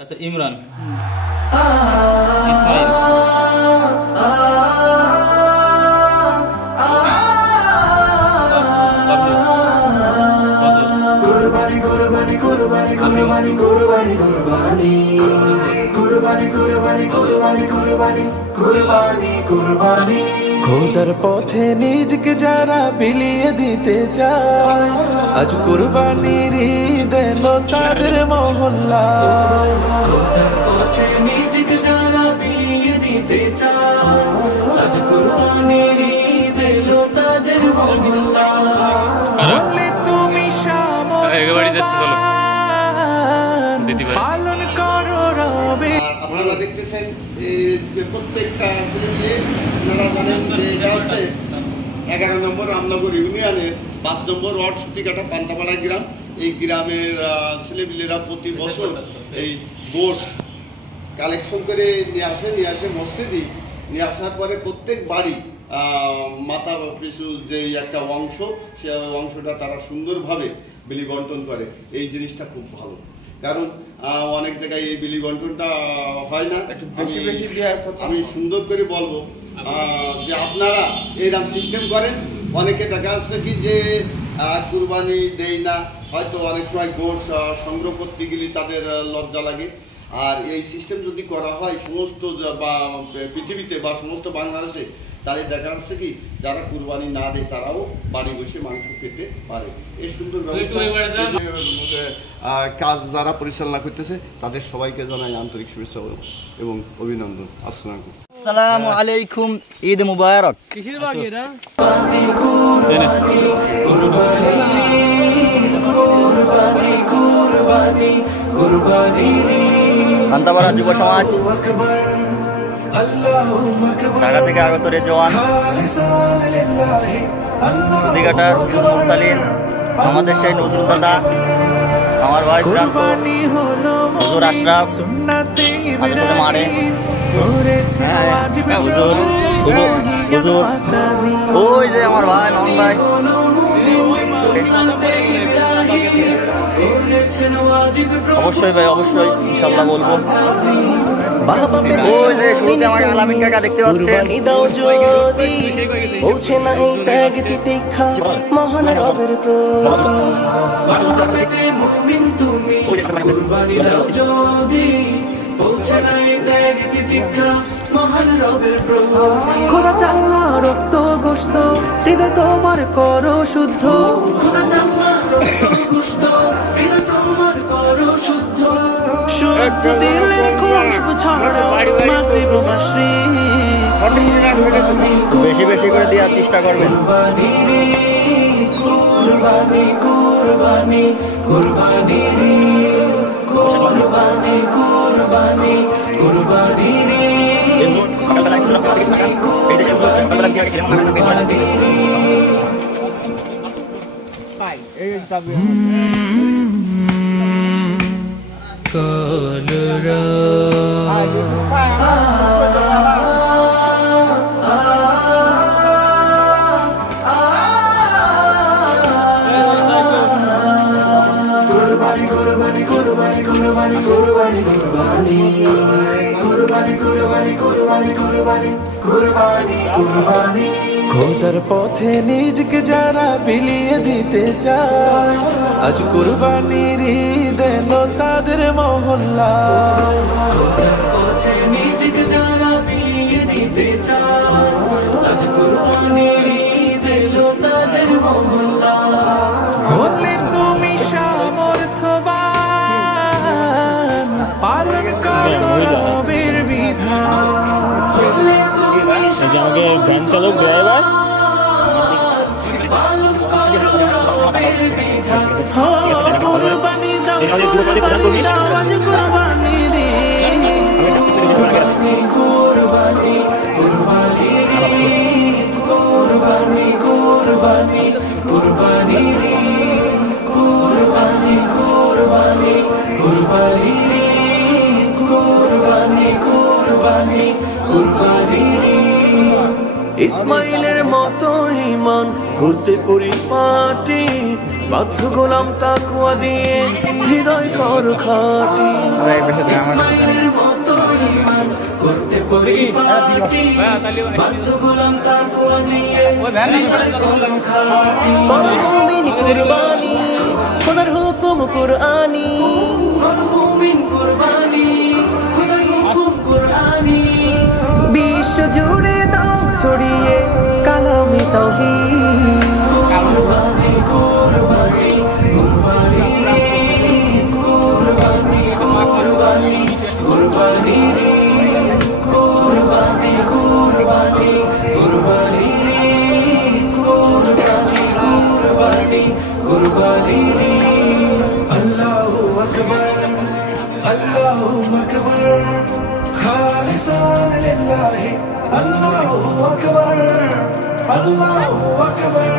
আচ্ছা ইমরান ইসমাইল কুরবানি কুরবানি কুরবানি কুরবানি কুরবানি কুরবানি কুরবানি কুরবানি কুরবানি কুরবানি কুরবানি কুরবানি খোদার পথে নিজকে যারা বিলিয়ে দিতে চায় আজ কুরবানির ঈদ এলো তাদের মহল্লায় খোদার পথে নিজকে যারা বিলিয়ে দিতে চায় আজ কুরবানির ঈদ এলো তাদের মহল্লায় তুমি পালন করো রবে। আপনারা দেখতেছেন প্রত্যেকটা ছেলেমেয়ে আপনারা জানেন যে এটা হচ্ছে 11 নম্বর রামনগর ইউনিয়নের 5 নম্বর ওয়ার্ড সুতিকাটা পান্তাপাড়া গ্রাম। এই গ্রামের ছেলেমেয়েরা প্রতি বছর এই গোশ কালেকশন করে নিয়ে আসে মসজিদে নিয়ে আসার পরে প্রত্যেক বাড়ি মাথা পিছু যে একটা অংশ সে অংশটা তারা সুন্দরভাবে বিলি বন্টন করে। এই জিনিসটা খুব ভালো, কারণ অনেক জায়গায় এই বিলি বন্টনটা হয় না। আমি সুন্দর করে বলবো যে আপনারা এইরকম সিস্টেম করেন। অনেকে দেখা যাচ্ছে কি যে কুরবানি দেয় না, হয়তো অনেক সময় গোশ সংগ্রহ করতে গেলে তাদের লজ্জা লাগে। আর এই সিস্টেম যদি করা হয় সমস্ত বা পৃথিবীতে বা সমস্ত বাংলাদেশে, তাহলে দেখা যাচ্ছে কি যারা কুরবানি না দেয় তারাও বাড়ি বসে মাংস পেতে পারে। এই সুন্দর কাজ যারা পরিচালনা করতেছে তাদের সবাইকে জানাই আন্তরিক শুভেচ্ছা এবং অভিনন্দন। আসসালামু আলাইকুম, ঈদ মুবারক। পান্তাপাড়া যুব সমাজ, ঢাকা থেকে আগত রেজওয়ান, সুতিঘাটার মুরসালিন, আমাদের সেই নজরুল দাদা, আমার ভাই প্রান্ত হুজুর আশরাফ, মারে ওই যে আমার ভাই মামুন ভাই, অবশ্যই ভাই অবশ্যই ইনশাল্লাহ বলবো। ওই যে শুরুতে আমার আলামিন কাকা দেখতে পাচ্ছেন। পৌঁছে না এই ত্যাগ তিতিক্ষা মহান রবের প্রতি মুমিন তুমি কুরবানি দাও যদি পৌঁছে না এই ত্যাগ তিতিক্ষা মহান রবের প্রতি। খোদা চাল্লা রক্ত গোশত হৃদয় তোমার করো শুদ্ধ, খোদা চাল্লা রক্ত গোশত হৃদয় তোমার করো শুদ্ধ, শুদ্ধ দিলের খুশবু ছড়াও মাগরিব মাশরিক, বেশি বেশি করে দেওয়ার চেষ্টা করবেন। কুরবানি কুরবানি কুরবানি কুরবানি কুরবানি কুরবানি কুরবানি কুরবানি কুরবানি কুরবানি কুরবানি কুরবানি কুরবানি কুরবানি কুরবানি কুরবানি খোদার পথে নিজকে যারা বিলিয়ে দিতে চায় আজ কুরবানির ঈদ এলো তাদের মহল্লায়। খোদার পথে নিজকে যারা বিলিয়ে দিতে চায় আজ কুরবানির ঈদ এলো তাদের মহল্লায়। হলে তুমি সামর্থ্যবান পালন করো রবের বিধান, আমাকে ভ্যান চালক ড্রাইভার পালন করো রবের বিধান। কুরবানি দাও কুরবানি দাও আজ কুরবানি রে, কুরবানি কুরবানি কুরবানি কুরবানি কুরবানি কুরবানি কুরবানি কুরবানি কুরবানি কুরবানি কুরবানি কুরবানি। ইসমাইলের মতো ইমান করতে পরিপাটি বাধ্য গোলাম তাকওয়া দিয়ে হৃদয় কর খাঁটি ইসমাইলের মতো ঈমান করতে পরিপাটি বাধ্য গোলাম তাকওয়া দিয়ে হৃদয় কর খাঁটি কর মুমিন কুরবানি খোদার হুকুম কুরআনি কর মুমিন কুরবানি খোদার হুকুম কুরআনি বিশ্ব জুড়ে দাও ছড়িয়ে কালামে তাওহীদ কুরবানি কুরবানি কুরবানি কুরবানি কুরবানি কুরবানি কুরবানি কুরবানি কুরবানি কুরবানি কুরবানি কুরবানি আল্লাহু আকবার আল্লাহু আকবার খালিসান লিল্লাহি আল্লাহু আকবার আল্লাহু আকবার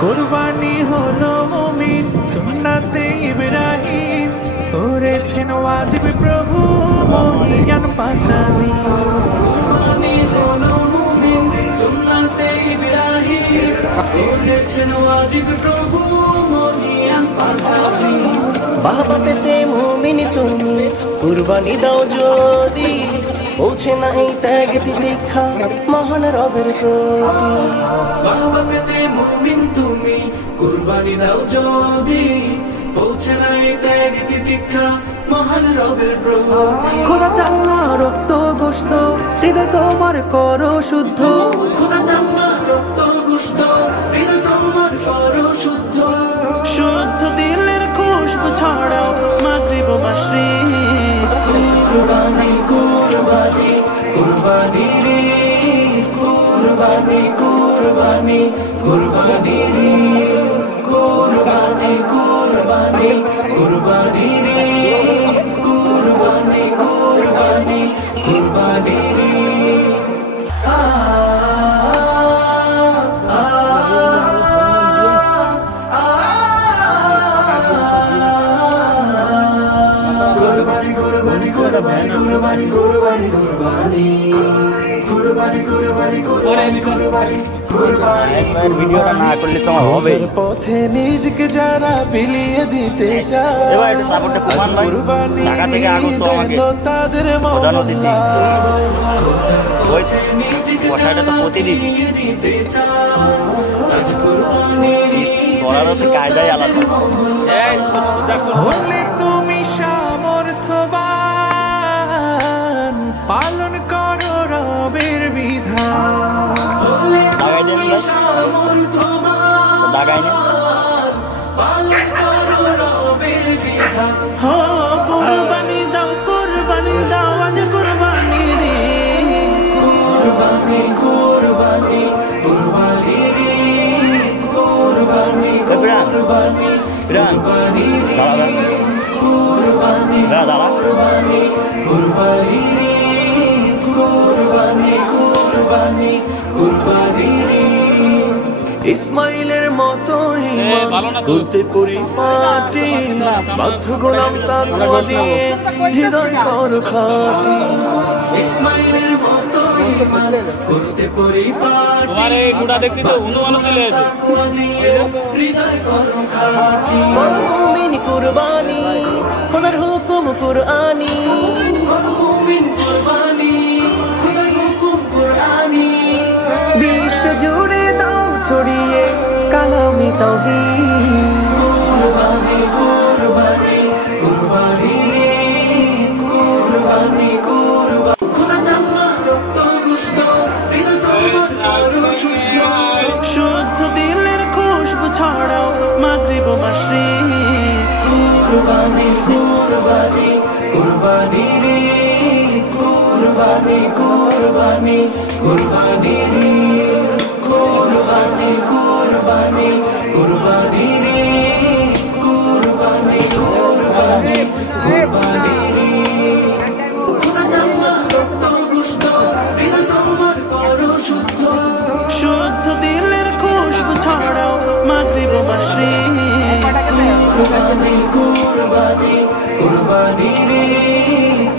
কুরবানি হলো মুমিন সুন্নাতে ইব্রাহিম করেছেন ওয়াজিব প্রভু মহিয়ান পাক নাজিম কুরবানি হলো মুমিন সুন্নাতে ইব্রাহিম করেছেন ওয়াজিব প্রভু মহিয়ান পাক নাজিম বাবা পেতে মুমিন তুমি কুরবানি দাও যদি পৌঁছে না এই ত্যাগ তিতিক্ষা মহান রবের প্রতি বাবা পেতে মুমিন তুমি কুরবানি দাও যদি পৌঁছে না এই ত্যাগ তিতিক্ষা মহান রবের প্রতি খোদা চাল্লা রক্ত গোশত হৃদয় তোমার করো শুদ্ধ খোদা চাল্লা রক্ত গোশত হৃদয় তোমার করো শুদ্ধ শুদ্ধ দিলের খুশবু ছড়াও মাগরিব মাশরিক কুরবানি কুরবানি কুরবানি রে কুরবানি কুরবানি কুরবানি রে কুরবানি কুরবানি কুরবানি রে কুরবানি কুরবানি কুরবানি রে কুরবানি কুরবানি কুরবানি কুরবানি কুরবানি কুরবানি কুরবানি কুরবানি কুরবানি ভিডিওটা না করলে তোমার হবে পথে নিজকে যারা বিলিয়ে দিতে চায় এবার একটু সাপোর্টে প্রমাণ ভাই ঢাকা থেকে আগত তো আমাকে তাদের প্রধান অতিথি ওই বসাটা তো প্রতিদিন করারও তো কায়দাই আলাদা হলে তুমি সামর্থ্যবান পালন করো রবের বিধান দাগাই না কুরবানি দাও আজ কুরবানি রে কুরবানি কুরবানি কুরবানি রে কুরবানি কুরবানি কুরবানি কুরবানি কুরবানি কুরবানি রে কুরবানি কুরবানি কুরবানি রে ইসমাইলের মতো করতে পরিপাটি বাধ্য গোলাম তাকওয়া দিয়ে হৃদয় কর খাঁটি ইসমাইলের মতো করতে পরিপাটি তোমার এই গুড়া দেখতে তো অনুমান দিলে তাকওয়া দিয়ে হৃদয় কর খাঁটি মুমিন কুরবানি খোদার হুকুম কুরআনি মুমিন কুরবানি খোদার হুকুম কুরআনি বিশ্ব জুড়ে দাও ছড়িয়ে কালামে তাওহীদ কুরবানি কুরবানি কুরবানি কুরবানি কুরবানি খোদা জান্নাত রক্ত গোশত হৃদয় তোমার করো শুদ্ধ শুদ্ধ দিলের খুশবু ছড়াও মাগরিব মাশরিক কুরবানি কুরবানি কুরবানি রে কুরবানি কুরবানি কুরবানি রে কুরবানি কুরবানি কুরবানি রে কুরবানি কুরবানি কুরবানি রে খোদা জান্নাত রক্ত গোশত হৃদয় তোমার করো শুদ্ধ শুদ্ধ দিলের খুশবু ছড়াও মাগরিব মাশরিক কুরবানি কুরবানি কুরবানি রে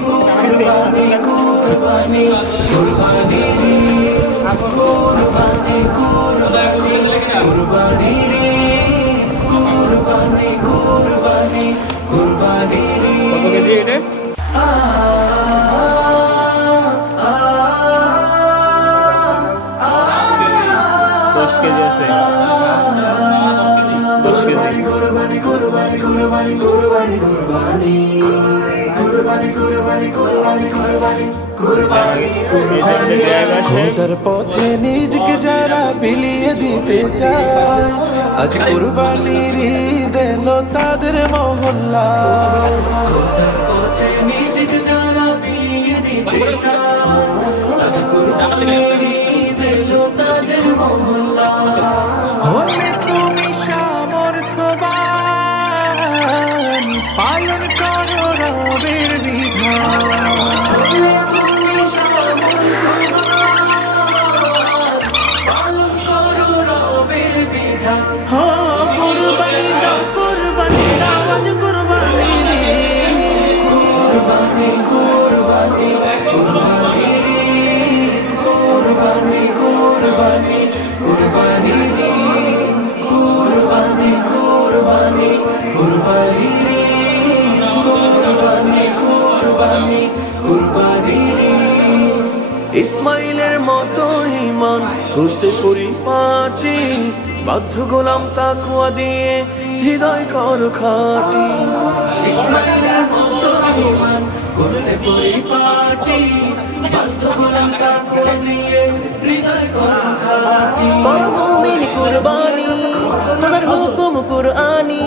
কুরবানি কুরবানি কুরবানি রে কুরবানি কুরবানি কুরবানি রে কুরবানি কুরবানি কুরবানি কত কেজি এটা? 10 কেজি আছে। 10 কেজি। কুরবানি কুরবানি কুরবানি কুরবানি কুরবানি কুরবানি কুরবানি কুরবানি কুরবানি কুরবানি কুরবানি খোদার পথে নিজকে যারা বিলিয়ে দিতে চায় আজ কুরবানির ঈদ এলো তাদের মহল্লা খোদার পথে নিজকে যারা বিলিয়ে দিতে চায় আজ কুরবানির ঈদ এলো তাদের মহল্লা হলে তুমি সামর্থ্যবান পালন করো রবের বিধান হলে তুমি সামর্থ্যবান পালন করো রবের বিধান হ্যাঁ কুরবানি দাও আজ কুরবানি কুরবানি কুরবানি কুরবানি কুরবানি কুরবানি কুরবানি কুরবানি কুরবানি কুরবানি কুরবানি কুরবানি কুরবানি ইসমাইলের মতো ঈমান করতে পরিপাটি বাধ্য গোলাম তাকওয়া দিয়ে হৃদয় কর খাঁটি ইসমাইলের মতো ঈমান করতে পরিপাটি বাধ্য গোলাম তাকওয়া দিয়ে হৃদয় কর খাঁটি তোর মুমিন কুরবানি খোদার হুকুম কুরআনি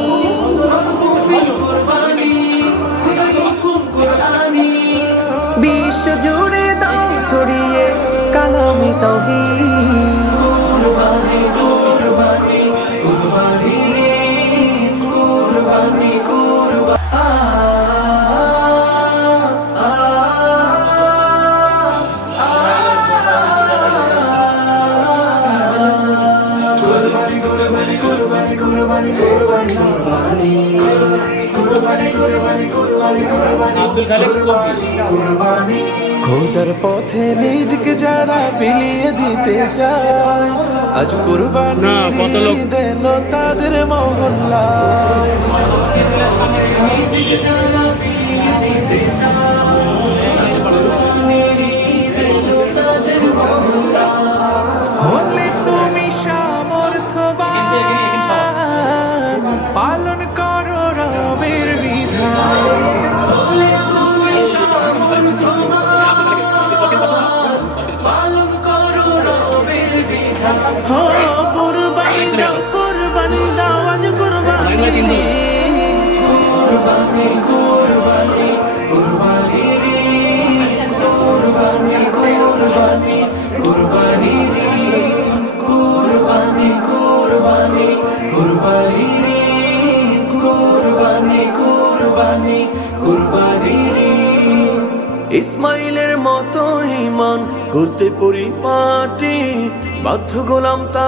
তোর মুমিন কুরবানি খোদার হুকুম কুরআনি বিশ্ব জুড়ে দাও ছড়িয়ে কালামি তাওহীদ কুরবানি কুরবানি কুরবানি কুরবানি কুরবানি কুরবানি কুরবানি কুরবানি কুরবানি কুরবানি কুরবানি কুরবানি আব্দুল খালেক কুরবানি খোদার পথে নিজকে যারা বিলিয়ে দিতে চায় আজ কুরবানির ঈদ এলো তাদের মহল্লা নিজকে যারা বিলিয়ে দিতে চায় আজ কুরবানির ঈদ এলো তাদের মহল্লা হলে তুমি সামর্থ্যবান পালন করো রবের বিধান হলে তুমি সামর্থ্যবান পালন করো রবের বিধান কুরবানি দাও আজ কুরবানি কুরবানি কুরবানি কুরবানি কুরবানি কুরবানি কুরবানি কুরবানি কুরবানি কুরবানি কুরবানি কুরবানি কুরবানি ইসমাইলের মতো ঈমান করতে পরিপাটি বাধ্য গোলাম তা